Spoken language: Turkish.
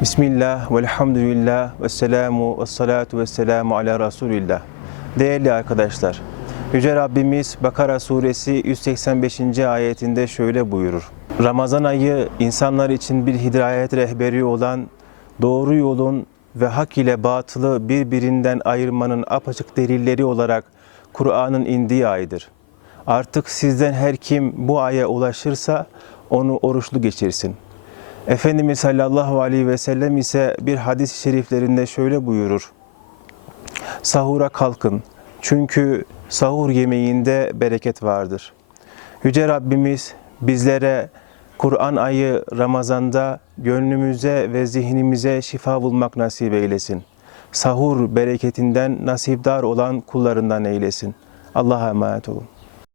Bismillah, velhamdülillah, ve selamu, ve salatu ve selamu ala Resulillah. Değerli arkadaşlar, Yüce Rabbimiz Bakara suresi 185. ayetinde şöyle buyurur. Ramazan ayı insanlar için bir hidayet rehberi olan doğru yolun ve hak ile batılı birbirinden ayırmanın apaçık delilleri olarak Kur'an'ın indiği aydır. Artık sizden her kim bu aya ulaşırsa onu oruçlu geçirsin. Efendimiz sallallahu aleyhi ve sellem ise bir hadis-i şeriflerinde şöyle buyurur. Sahura kalkın çünkü sahur yemeğinde bereket vardır. Yüce Rabbimiz bizlere Kur'an ayı Ramazan'da gönlümüze ve zihnimize şifa bulmak nasip eylesin. Sahur bereketinden nasipdar olan kullarından eylesin. Allah'a emanet olun.